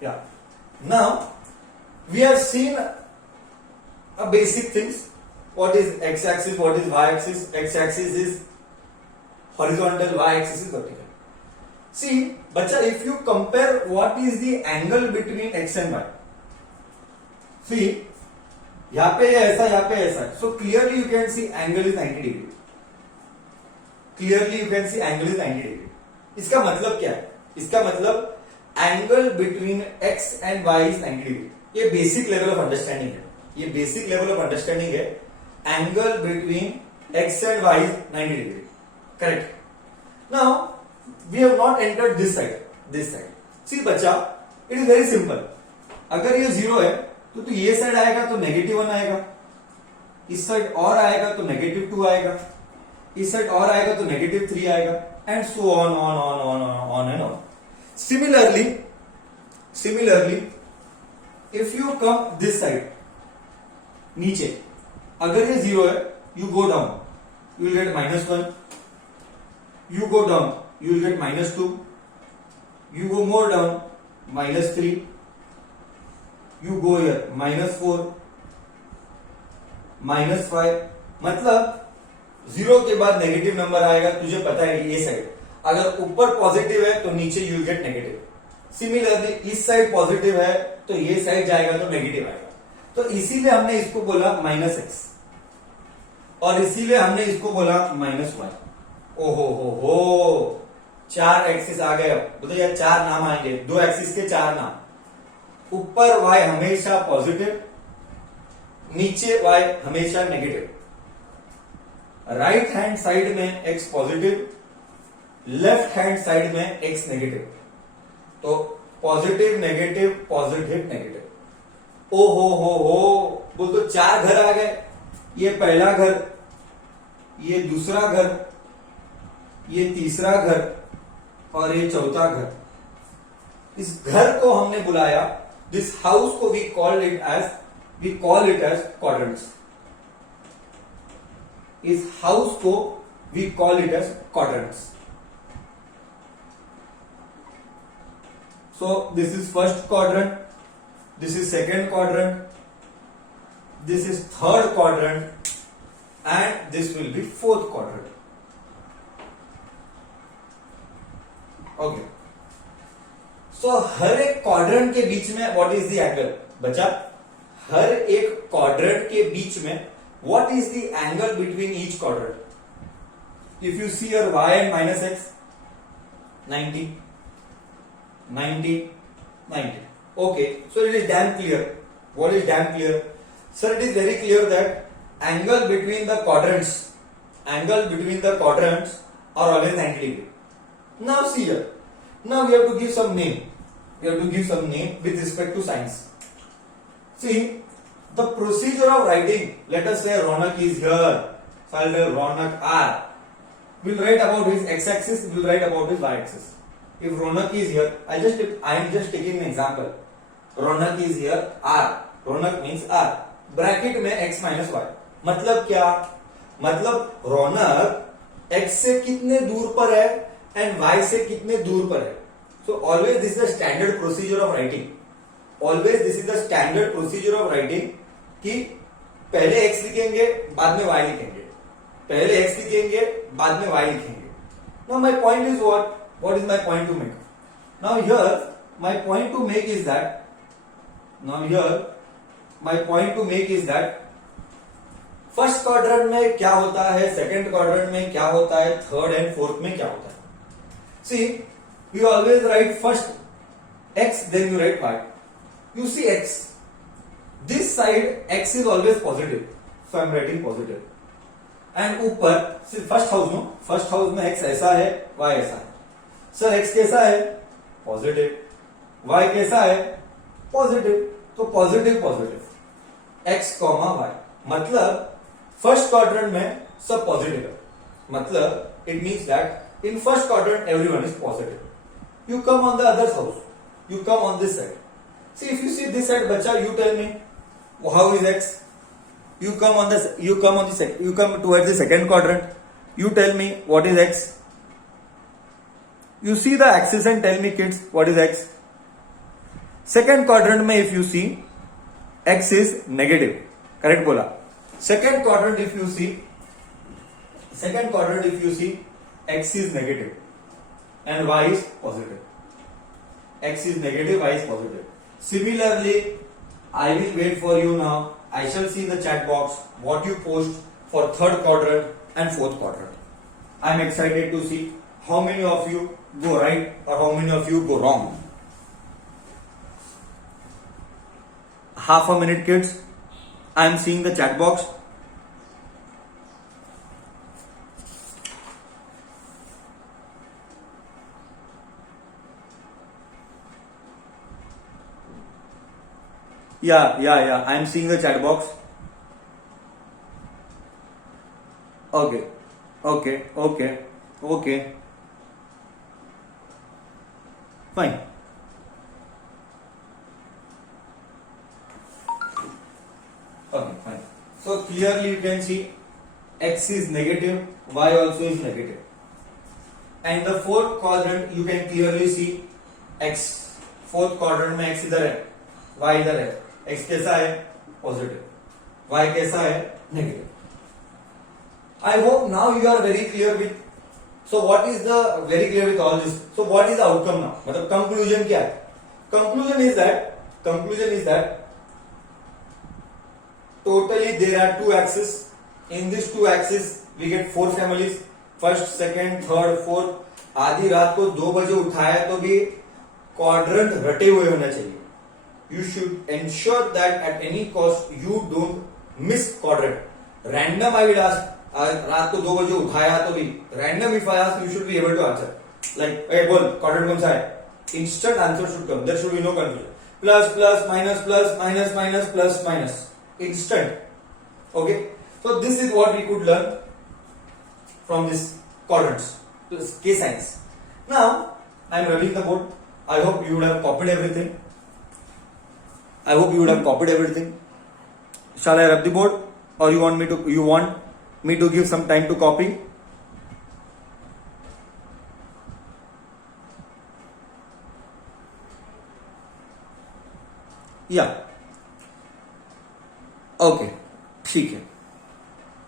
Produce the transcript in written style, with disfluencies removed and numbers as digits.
Yeah. Now we have seen a basic things. What is x-axis? What is y-axis? X-axis is horizontal. Y-axis is vertical. See, bacha, if you compare what is the angle between x and y. See, यहाँ पे ऐसा, यहाँ पे ऐसा. So clearly you can see angle is 90 degree. Clearly you can see angle is 90 degree. इसका मतलब क्या है? इसका मतलब angle between x and y is 90 degree. ये बेसिक लेवल ऑफ अंडरस्टैंडिंग है. ये बेसिक लेवल ऑफ अंडरस्टैंडिंग है. Angle between x and y is 90 degree. Correct. Now we have not entered this side. This side. See बच्चा, it is very simple. अगर ये zero है तो ये side आएगा तो -1 आएगा. इस साइड और आएगा तो -2 आएगा. इस साइड और आएगा तो -3 आएगा. And so on and on. Similarly, if you come this side, नीचे, अगर ये जीरो है, you go down, you will get -1. You go down, you will get -2. You go more down, -3. You go here, -4, -5. मतलब zero के बाद negative number आएगा. तुझे पता है ये साइड अगर ऊपर पॉजिटिव है तो नीचे you will get negative. Similarly इस साइड पॉजिटिव है तो ये साइड जाएगा तो नेगेटिव आएगा. तो इसीलिए हमने इसको बोला -x और इसीलिए हमने इसको बोला -y. ओहो हो, 4 एक्सिस आ गए. बोलो यार 4 नाम आएंगे. 2 एक्सिस के 4 नाम. ऊपर y हमेशा पॉजिटिव, नीचे y हमेशा नेगेटिव. राइट हैंड साइड में x positive, left hand side में x नेगेटिव. तो पॉजिटिव नेगेटिव पॉजिटिव नेगेटिव. ओ हो बोल तो 4 घर आ गए. ये पहला घर, ये दूसरा घर, ये तीसरा घर और ये चौथा घर. इस घर को हमने बुलाया, दिस हाउस को we call it as quadrants. इस हाउस को we call it as quadrants. So this is first quadrant, this is second quadrant, this is third quadrant and this will be fourth quadrant. Okay. So हर एक quadrant के बीच में what is the angle? बच्चा, हर एक quadrant के बीच में what is the angle between each quadrant? If you see your y and -x, 90. 90. Okay, so it is damn clear. What is damn clear? Sir, it is very clear that angle between the quadrants are always 90 degree. Now see here. Now we have to give some name. With respect to science. See, the procedure of writing. Let us say Ronak is here. So I'll write Ronak R. We'll write about his x-axis. We'll write about his y-axis. If Ronak is here, I am just taking an example. Ronak is here, R. Ronak means R. Bracket में x minus y. मतलब क्या? मतलब रौनक x से कितने दूर पर है and y से कितने दूर पर है. So always this is the standard procedure of writing. कि पहले x लिखेंगे, बाद में y लिखेंगे. पहले x लिखेंगे, बाद में y लिखेंगे. Now my point is what? What is my point to make? Now here, my point to make is that first quadrant में क्या होता है, सेकंड क्वाड्रेंट में क्या होता है, थर्ड एंड फोर्थ में क्या होता है. See, we always write first x, then you write y. You see x. This side x is always positive, so I am writing positive. And ऊपर, see फर्स्ट हाउस में x ऐसा है, y ऐसा है. सर x कैसा है? Positive. y कैसा है? पॉजिटिव. तो पॉजिटिव x, y. मतलब फर्स्ट क्वाड्रेंट में सब पॉजिटिव है. मतलब it means that in first quadrant everyone is positive. You come on the other house, you come on this side. See if you see this side बच्चा, you tell me how is x. You come towards the second quadrant. You tell me what is x. You see the axis and tell me, kids, what is x. Second quadrant में if you see x is negative, correct बोला. Second quadrant if you see x is negative and y is positive. X is negative, y is positive. Similarly, I will wait for you now. I shall see in the chat box what you post for third quadrant and fourth quadrant. I am excited to see how many of you go right or how many of you go wrong. Half a minute, kids. I am seeing the chat box. Yeah. I am seeing the chat box. Okay. Fine. Okay, fine. So clearly you can see x is negative, y also is negative. And the fourth quadrant you can clearly see x. Fourth quadrant में x इधर है, y इधर है. x कैसा है? Positive. y कैसा है? Negative. I hope now you are very clear with. So what is the very clear with all this? So what is the outcome now? मतलब conclusion क्या है? Conclusion is that totally there are two axes. In these two axes we get four families. First, second, third, fourth. आधी रात को 2 बजे उठाया तो भी क्वाड्रेंट रटे हुए होना चाहिए. You should ensure that at any cost you don't miss quadrant. Random I will ask. रात को 2 बजे उठाया तो भी random if I ask you should be able to answer. Like, hey, बोल quadrant कौन सा है? Instant answer should come. There should be no confusion. Plus minus plus minus. Instant. Okay. So this is what we could learn from this quadrants. This K signs. Now I am rubbing the board. I hope you would have copied everything. Shall I rub the board, or you want me to give some time to copy? Yeah. Okay. ठीक है.